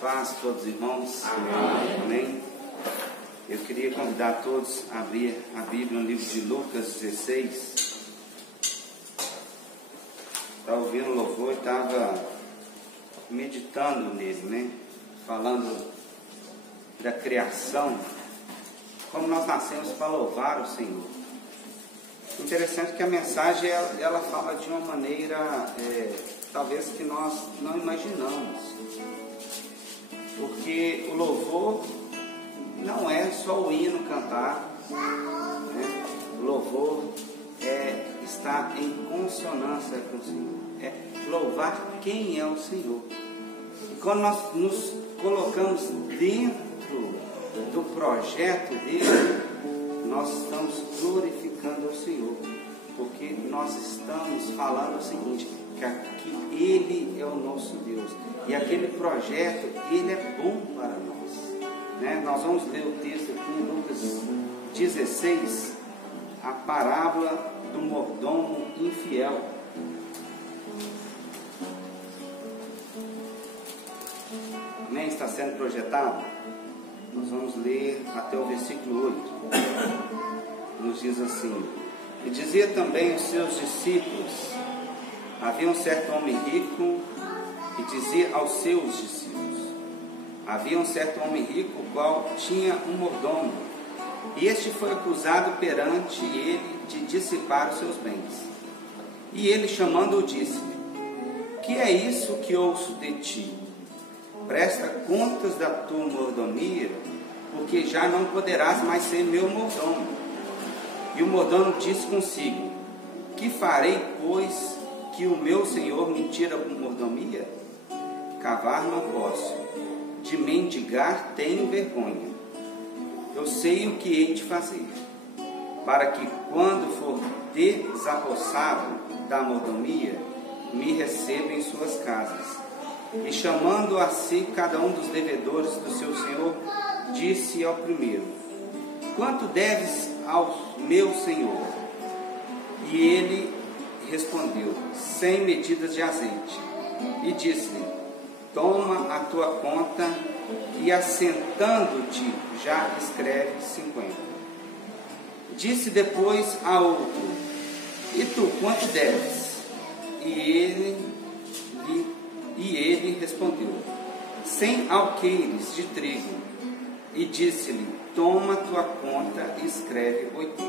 paz a todos os irmãos. Amém. Amém. Eu queria convidar todos a abrir a Bíblia no livro de Lucas 16. Estava ouvindo o louvor e estava meditando nele, né? Falando da criação, como nós nascemos para louvar o Senhor. Interessante que a mensagem ela fala de uma maneira talvez que nós não imaginamos, porque o louvor não é só o hino cantar, né? O louvor está em consonância com o Senhor, é louvar quem é o Senhor. E quando nós nos colocamos dentro do projeto dele, nós estamos glorificando o Senhor, porque nós estamos falando o seguinte, que Ele é o nosso Deus, e aquele projeto, Ele é bom para nós, né? Nós vamos ler o texto aqui em Lucas 16, a parábola do mordomo infiel. Nem está sendo projetado? Nós vamos ler até o versículo 8. Nos diz assim: e dizia também os seus discípulos: havia um certo homem rico, e dizia aos seus discípulos: havia um certo homem rico, o qual tinha um mordomo, e este foi acusado perante ele de dissipar os seus bens. E ele, chamando-o, disse-lhe: que é isso que ouço de ti? Presta contas da tua mordomia, porque já não poderás mais ser meu mordomo. E o mordomo disse consigo: que farei, pois, que o meu senhor me tira a mordomia? Cavar não posso, de mendigar tenho vergonha. Eu sei o que hei de fazer, para que, quando for desapossado da mordomia, me receba em suas casas. E chamando a si cada um dos devedores do seu senhor, disse ao primeiro: quanto deves ao meu senhor? E ele respondeu: 100 medidas de azeite. E disse-lhe: toma a tua conta, e assentando-te já escreve 50. Disse depois a outro: e tu quanto deves? E ele respondeu: 100 alqueires de trigo. E disse-lhe: toma tua conta e escreve 80.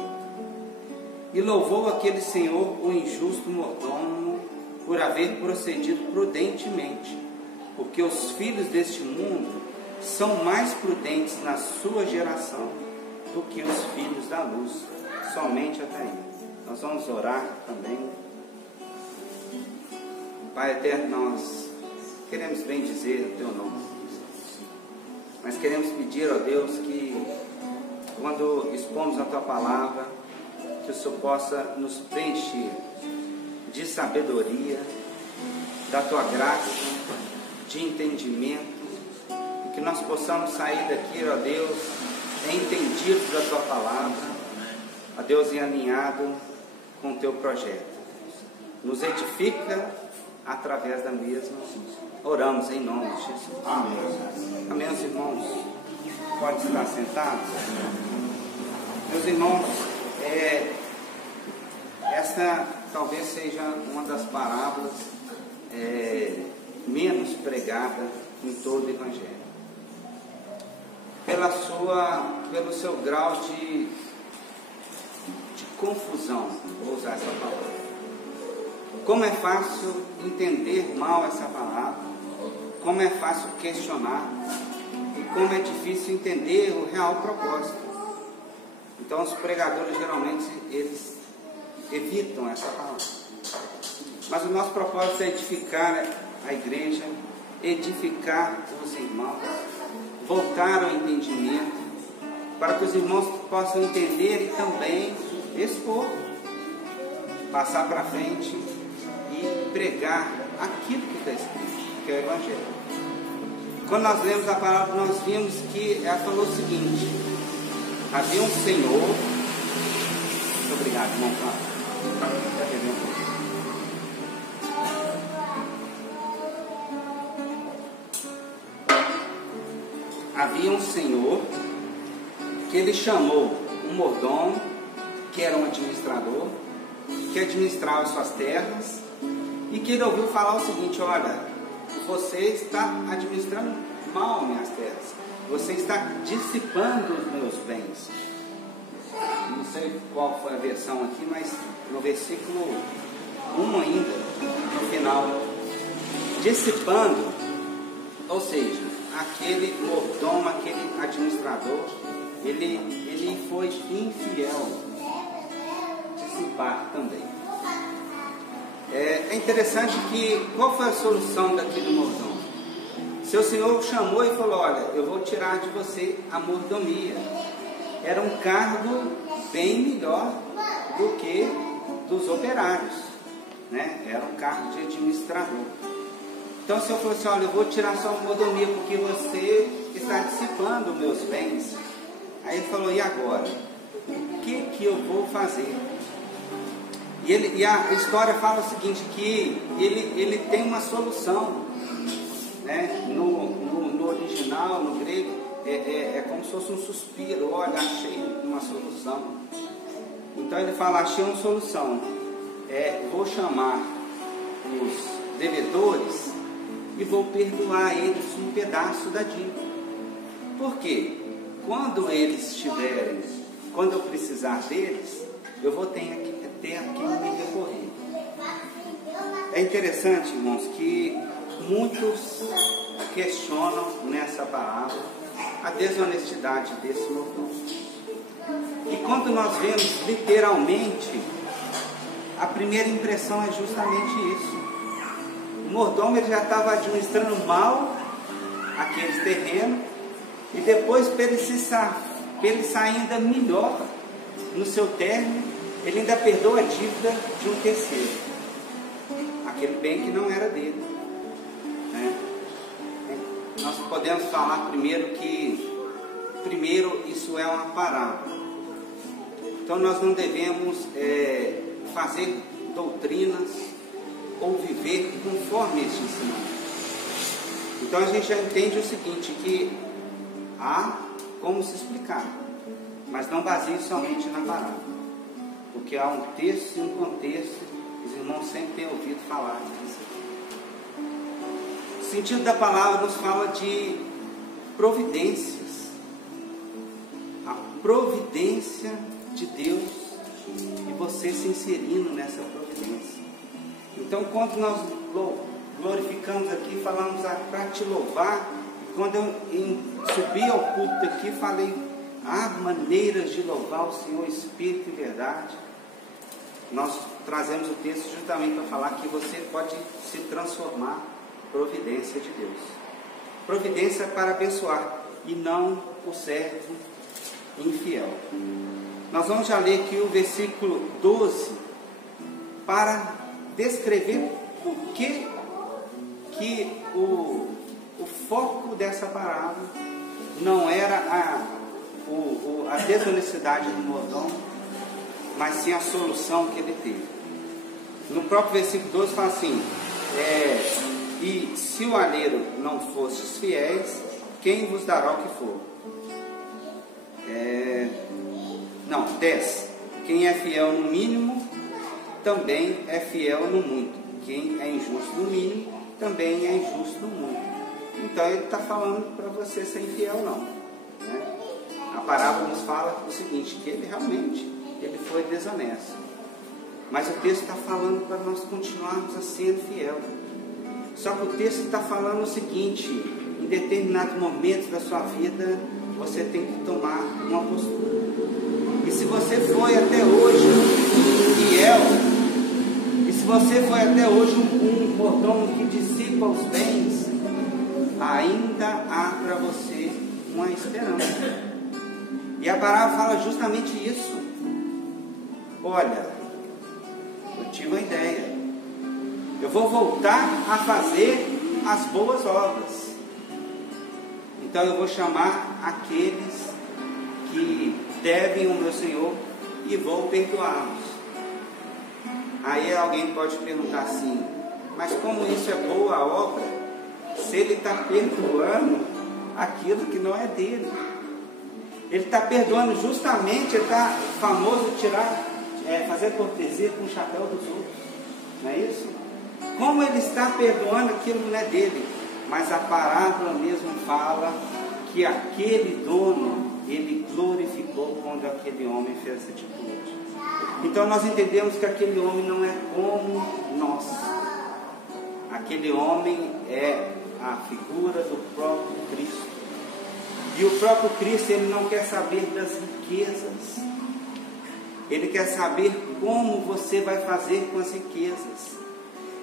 E louvou aquele senhor o injusto mordomo por haver procedido prudentemente, porque os filhos deste mundo são mais prudentes na sua geração do que os filhos da luz, somente até aí. Nós vamos orar também. Pai eterno, nós queremos bem dizer o teu nome, mas queremos pedir, ó Deus, que quando expomos a tua palavra, que o Senhor possa nos preencher de sabedoria, da tua graça, de entendimento, e que nós possamos sair daqui, ó Deus, entendidos da tua palavra, ó Deus, e alinhado com o teu projeto. Nos edifica através da mesma. Oramos em nome de Jesus. Amém. Amém, meus irmãos. Pode estar sentados. Meus irmãos, essa talvez seja uma das parábolas menos pregada em todo o Evangelho. Pelo seu grau de confusão, vou usar essa palavra. Como é fácil entender mal essa palavra, como é fácil questionar, e como é difícil entender o real propósito. Então os pregadores geralmente eles evitam essa palavra. Mas o nosso propósito é edificar a igreja, edificar os irmãos, voltar ao entendimento, para que os irmãos possam entender e também expor, passar para frente e pregar aquilo que está escrito, que é o Evangelho. Quando nós lemos a palavra, nós vimos que ela falou o seguinte: havia um Senhor. Muito obrigado, irmão. havia um senhor que ele chamou um mordomo, que era um administrador, que administrava suas terras, e que ele ouviu falar o seguinte: olha, você está administrando mal minhas terras, você está dissipando os meus bens. Não sei qual foi a versão aqui, mas no versículo 1 ainda, no final, dissipando, ou seja, aquele mordomo, aquele administrador, ele foi infiel, dissipar também. É interessante que, qual foi a solução daquele mordomo? Seu senhor chamou e falou: olha, eu vou tirar de você a mordomia. Era um cargo bem melhor do que dos operários, né? Era um cargo de administrador. Então o senhor falou assim: olha, eu vou tirar sua mordomia porque você está dissipando meus bens. Aí ele falou: e agora? O que eu vou fazer? E a história fala o seguinte, que ele tem uma solução, né? No original, no grego, é como se fosse um suspiro. Olha, achei uma solução. Então ele fala: achei uma solução. Vou chamar os devedores e vou perdoar eles um pedaço da dívida. Por quê? Quando eles estiverem, quando eu precisar deles, eu vou ter a quem me recorrer. É interessante, irmãos, que muitos questionam nessa palavra a desonestidade desse mordomo. E quando nós vemos literalmente, a primeira impressão é justamente isso. O mordomo ele já estava administrando mal aquele terreno, e depois, para ele sair ainda melhor no seu término, ele ainda perdoa a dívida de um terceiro, aquele bem que não era dele, né? Nós podemos falar primeiro que isso é uma parábola. Então nós não devemos fazer doutrinas ou viver conforme esse ensinamento. Então a gente já entende o seguinte, que há como se explicar, mas não baseie somente na parábola, porque há um texto e um contexto. Os irmãos sempre têm ouvido falar disso. O sentido da palavra nos fala de providências, a providência de Deus e você se inserindo nessa providência. Então, quando nós glorificamos aqui, falamos para te louvar. Quando eu subi ao culto aqui, falei: há maneiras de louvar o Senhor, Espírito e verdade. Nós trazemos o texto justamente para falar que você pode se transformar em providência de Deus. Providência para abençoar, e não o servo infiel. Nós vamos já ler aqui o versículo 12, para descrever por que o foco dessa parábola não era a desonestidade do mordomo, mas sim a solução que ele teve. No próprio versículo 12 fala assim: e se o alheiro não fostes fiéis, quem vos dará o que for? 10. Quem é fiel no mínimo, também é fiel no muito. Quem é injusto no mínimo, também é injusto no muito. Então ele está falando para você ser infiel, não, né? A parábola nos fala o seguinte, que ele realmente foi desonesto, mas o texto está falando para nós continuarmos a ser fiel. Só que o texto está falando o seguinte: em determinados momentos da sua vida você tem que tomar uma postura. E se você foi até hoje fiel, e se você foi até hoje um mordomo que dissipa os bens, ainda há para você uma esperança. E a palavra fala justamente isso. Olha, eu tive uma ideia. Eu vou voltar a fazer as boas obras. Então eu vou chamar aqueles que devem ao meu Senhor e vou perdoá-los. Aí alguém pode perguntar assim: mas como isso é boa obra? Se ele está perdoando aquilo que não é dele. Ele está perdoando justamente, ele está famoso fazer cortesia com o chapéu dos outros. Não é isso? Como ele está perdoando aquilo que não é dele? Mas a parábola mesmo fala que aquele dono, ele glorificou quando aquele homem fez essa atitude. Então nós entendemos que aquele homem não é como nós. Aquele homem é a figura do próprio Cristo. E o próprio Cristo, ele não quer saber das riquezas. Ele quer saber como você vai fazer com as riquezas.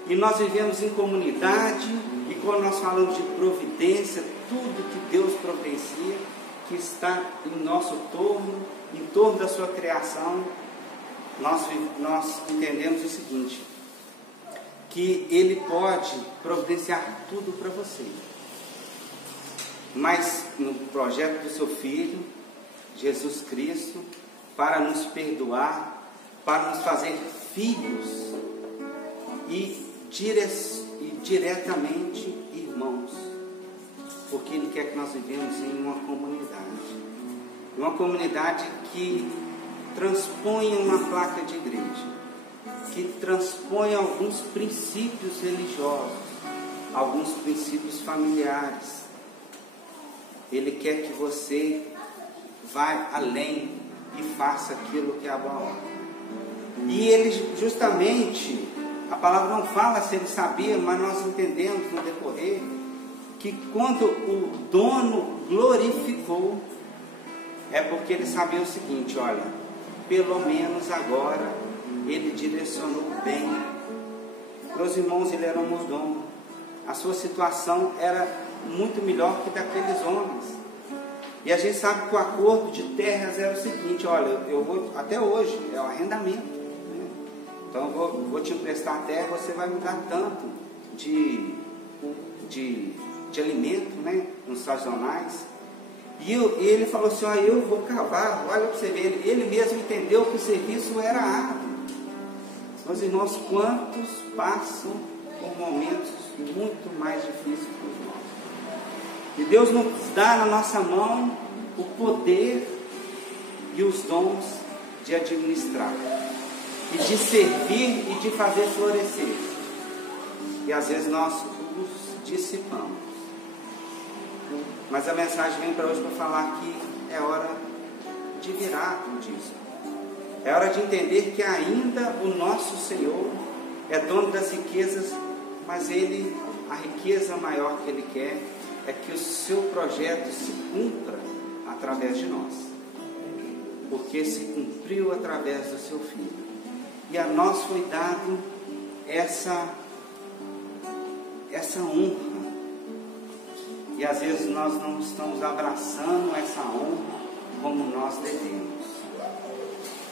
E nós vivemos em comunidade, e quando nós falamos de providência, tudo que Deus providencia, que está em nosso torno, em torno da sua criação, nós entendemos o seguinte, que Ele pode providenciar tudo para você. Mas no projeto do seu Filho, Jesus Cristo, para nos perdoar, para nos fazer filhos e diretamente irmãos, porque Ele quer que nós vivemos em uma comunidade que transponha uma placa de igreja, que transponha alguns princípios religiosos, alguns princípios familiares. Ele quer que você vá além e faça aquilo que é a boa obra. E ele justamente, a palavra não fala se ele sabia, mas nós entendemos no decorrer, que quando o dono glorificou, é porque ele sabia o seguinte, olha, pelo menos agora ele direcionou bem. Meus irmãos, ele era um mordomo, a sua situação era muito melhor que daqueles homens. E a gente sabe que o acordo de terras era o seguinte, olha, eu vou, até hoje, é o arrendamento, né? Então eu vou te emprestar a terra, você vai me dar tanto de alimento, né, nos sazonais. E ele falou assim, olha, eu vou cavar, olha para você ver, ele mesmo entendeu que o serviço era árduo. Meus irmãos, quantos passam por momentos muito mais difíceis que os nossos? E Deus nos dá na nossa mão o poder e os dons de administrar, e de servir e de fazer florescer. E às vezes nós os dissipamos. Mas a mensagem vem para hoje para falar que é hora de virar o dízimo. É hora de entender que ainda o nosso Senhor é dono das riquezas, mas a riqueza maior que Ele quer é que o seu projeto se cumpra através de nós. Porque se cumpriu através do seu Filho. E a nós foi dado essa honra. E às vezes nós não estamos abraçando essa honra como nós devemos.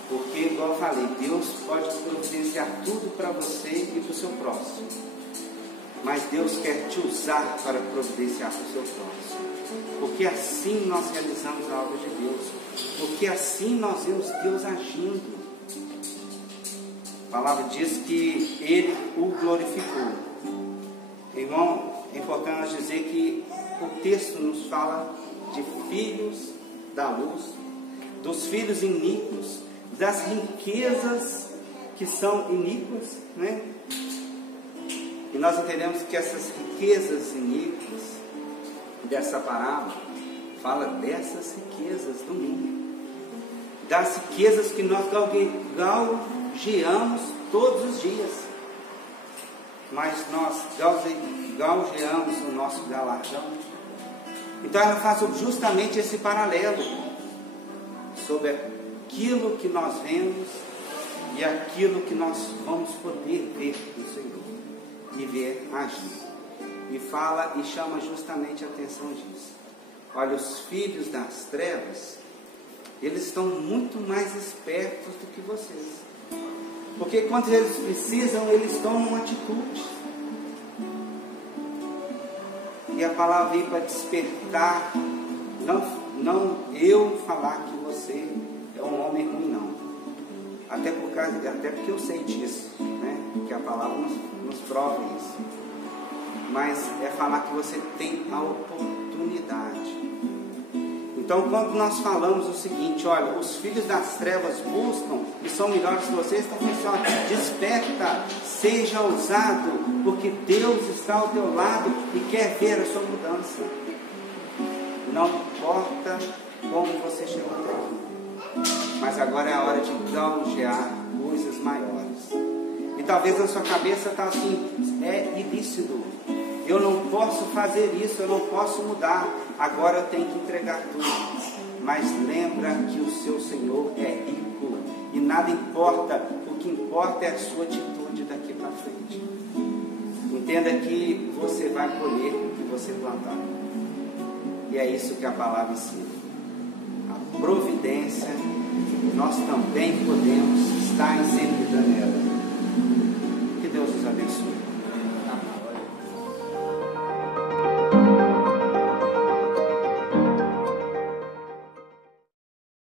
Porque, igual eu falei, Deus pode providenciar tudo para você e para o seu próximo. Mas Deus quer te usar para providenciar para o seu próximo. Porque assim nós realizamos a obra de Deus. Porque assim nós vemos Deus agindo. A palavra diz que Ele o glorificou. Irmão, é importante nós dizer que o texto nos fala de filhos da luz, dos filhos iníquos, das riquezas que são iníquas, né? E nós entendemos que essas riquezas iníquas dessa parábola fala dessas riquezas do mundo, das riquezas que nós galgeamos todos os dias, mas nós galgeamos o nosso galardão. Então ela faz justamente esse paralelo sobre aquilo que nós vemos e aquilo que nós vamos poder ver no Senhor e ver agir. E fala e chama justamente a atenção disso. Olha, os filhos das trevas, eles estão muito mais espertos do que vocês. Porque quando eles precisam, eles tomam uma atitude. E a palavra veio para despertar, não eu falar que você é um homem ruim, não. Até porque eu sei disso, né? Que a palavra nos prova isso. Mas é falar que você tem a oportunidade oportunidade. Então, quando nós falamos o seguinte, olha, os filhos das trevas buscam e são melhores que vocês, então assim, ó, desperta, seja ousado, porque Deus está ao teu lado e quer ver a sua mudança. Não importa como você chegou até aqui, mas agora é a hora de galgear coisas maiores. E talvez na sua cabeça está assim, é ilícito, eu não posso fazer isso, eu não posso mudar, agora eu tenho que entregar tudo. Mas lembra que o seu Senhor é rico e nada importa, o que importa é a sua atitude daqui para frente. Entenda que você vai colher o que você plantar. E é isso que a palavra ensina. A providência, nós também podemos estar inseridos